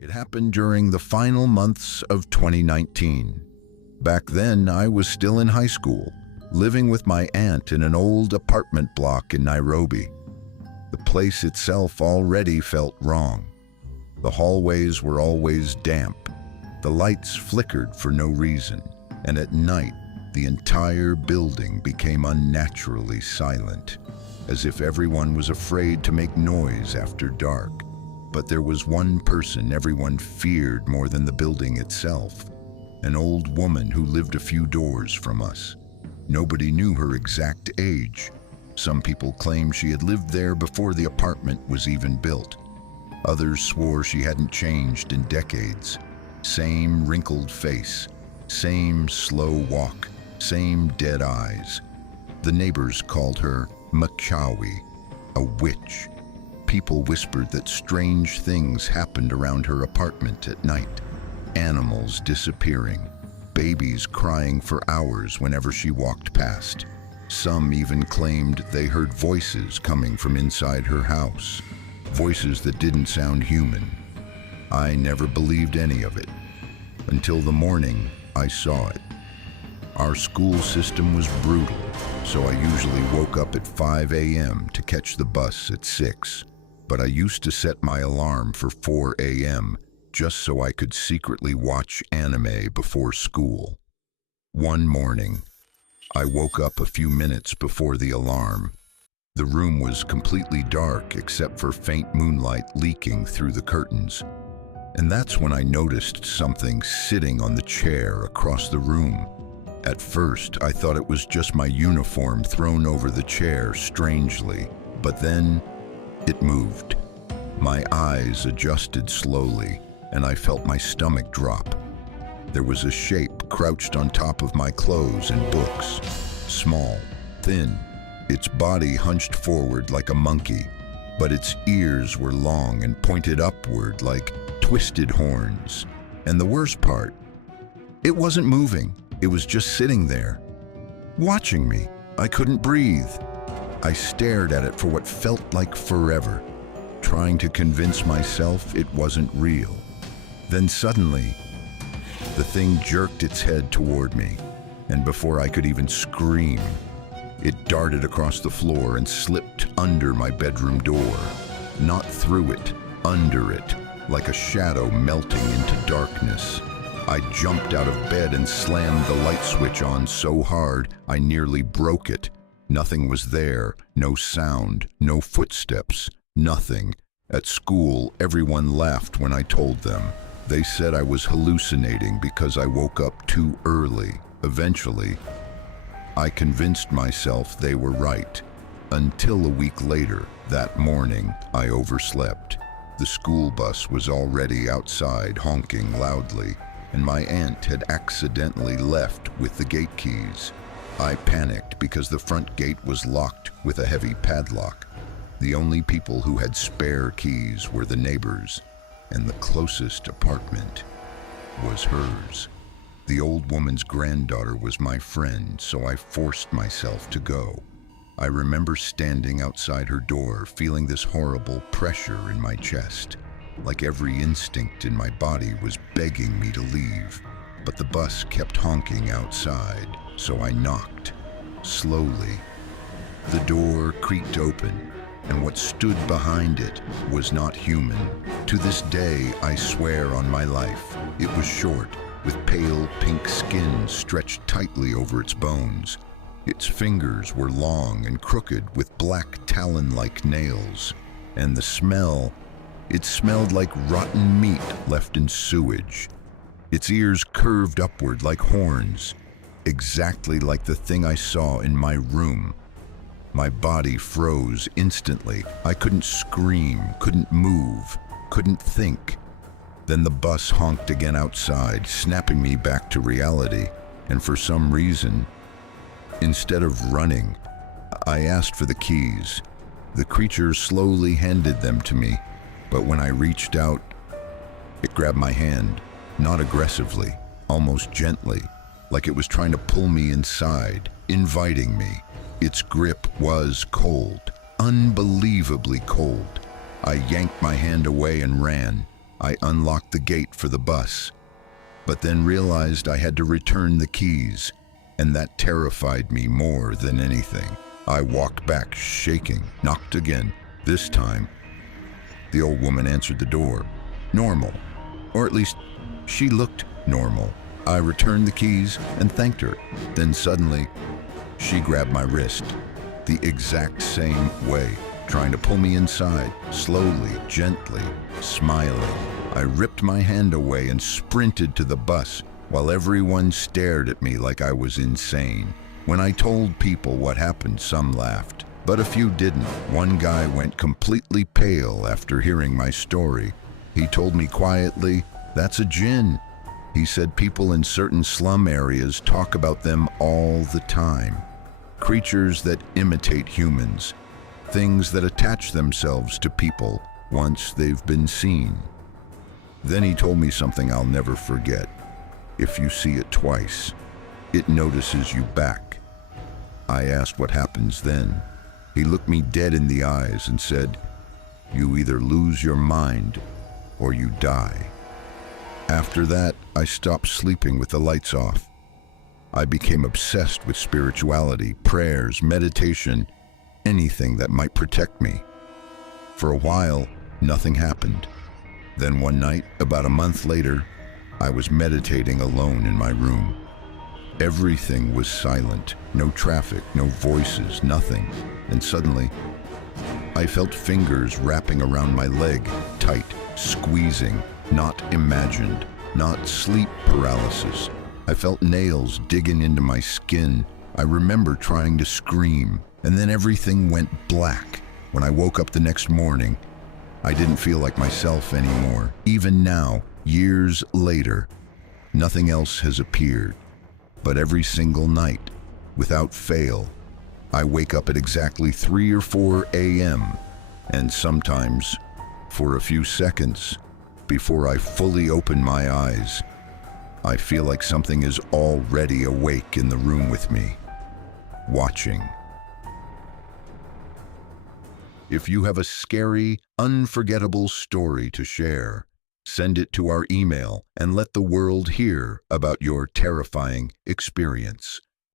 It happened during the final months of 2019. Back then, I was still in high school, living with my aunt in an old apartment block in Nairobi. The place itself already felt wrong. The hallways were always damp. The lights flickered for no reason, and at night, the entire building became unnaturally silent, as if everyone was afraid to make noise after dark. But there was one person everyone feared more than the building itself, an old woman who lived a few doors from us. Nobody knew her exact age. Some people claimed she had lived there before the apartment was even built. Others swore she hadn't changed in decades. Same wrinkled face, same slow walk, same dead eyes. The neighbors called her Machawi, a witch. People whispered that strange things happened around her apartment at night. Animals disappearing, babies crying for hours whenever she walked past. Some even claimed they heard voices coming from inside her house, voices that didn't sound human. I never believed any of it, until the morning I saw it. Our school system was brutal, so I usually woke up at 5 a.m. to catch the bus at 6. But I used to set my alarm for 4 a.m. just so I could secretly watch anime before school. One morning, I woke up a few minutes before the alarm. The room was completely dark except for faint moonlight leaking through the curtains. And that's when I noticed something sitting on the chair across the room. At first, I thought it was just my uniform thrown over the chair strangely, but then it moved. My eyes adjusted slowly, and I felt my stomach drop. There was a shape crouched on top of my clothes and books. Small, thin, its body hunched forward like a monkey, but its ears were long and pointed upward like twisted horns. And the worst part, it wasn't moving. It was just sitting there, watching me. I couldn't breathe. I stared at it for what felt like forever, trying to convince myself it wasn't real. Then suddenly, the thing jerked its head toward me, and before I could even scream, it darted across the floor and slipped under my bedroom door. Not through it, under it, like a shadow melting into darkness. I jumped out of bed and slammed the light switch on so hard I nearly broke it. Nothing was there, no sound, no footsteps, nothing. At school, everyone laughed when I told them. They said I was hallucinating because I woke up too early. Eventually, I convinced myself they were right. Until a week later, that morning, I overslept. The school bus was already outside honking loudly, and my aunt had accidentally left with the gate keys. I panicked because the front gate was locked with a heavy padlock. The only people who had spare keys were the neighbors, and the closest apartment was hers. The old woman's granddaughter was my friend, so I forced myself to go. I remember standing outside her door, feeling this horrible pressure in my chest, like every instinct in my body was begging me to leave. But the bus kept honking outside, so I knocked. Slowly, the door creaked open, and what stood behind it was not human. To this day, I swear on my life, it was short, with pale pink skin stretched tightly over its bones. Its fingers were long and crooked with black talon-like nails, and the smell, it smelled like rotten meat left in sewage. Its ears curved upward like horns, exactly like the thing I saw in my room. My body froze instantly. I couldn't scream, couldn't move, couldn't think. Then the bus honked again outside, snapping me back to reality, and for some reason, instead of running, I asked for the keys. The creature slowly handed them to me, but when I reached out, it grabbed my hand, not aggressively, almost gently, like it was trying to pull me inside, inviting me. Its grip was cold, unbelievably cold. I yanked my hand away and ran. I unlocked the gate for the bus, but then realized I had to return the keys, and that terrified me more than anything. I walked back shaking, knocked again. This time, the old woman answered the door. Normal, or at least she looked normal. I returned the keys and thanked her. Then suddenly, she grabbed my wrist, the exact same way, trying to pull me inside, slowly, gently, smiling. I ripped my hand away and sprinted to the bus while everyone stared at me like I was insane. When I told people what happened, some laughed, but a few didn't. One guy went completely pale after hearing my story. He told me quietly, "That's a jinn." He said people in certain slum areas talk about them all the time. Creatures that imitate humans, things that attach themselves to people once they've been seen. Then he told me something I'll never forget. If you see it twice, it notices you back. I asked what happens then. He looked me dead in the eyes and said, "You either lose your mind or you die." After that, I stopped sleeping with the lights off. I became obsessed with spirituality, prayers, meditation, anything that might protect me. For a while, nothing happened. Then one night, about a month later, I was meditating alone in my room. Everything was silent, no traffic, no voices, nothing. And suddenly, I felt fingers wrapping around my leg, tight, squeezing, not imagined, not sleep paralysis. I felt nails digging into my skin. I remember trying to scream, and then everything went black. When I woke up the next morning, I didn't feel like myself anymore. Even now, years later, nothing else has appeared. But every single night, without fail, I wake up at exactly 3 or 4 a.m., and sometimes for a few seconds before I fully open my eyes, I feel like something is already awake in the room with me, watching. If you have a scary, unforgettable story to share, send it to our email and let the world hear about your terrifying experience.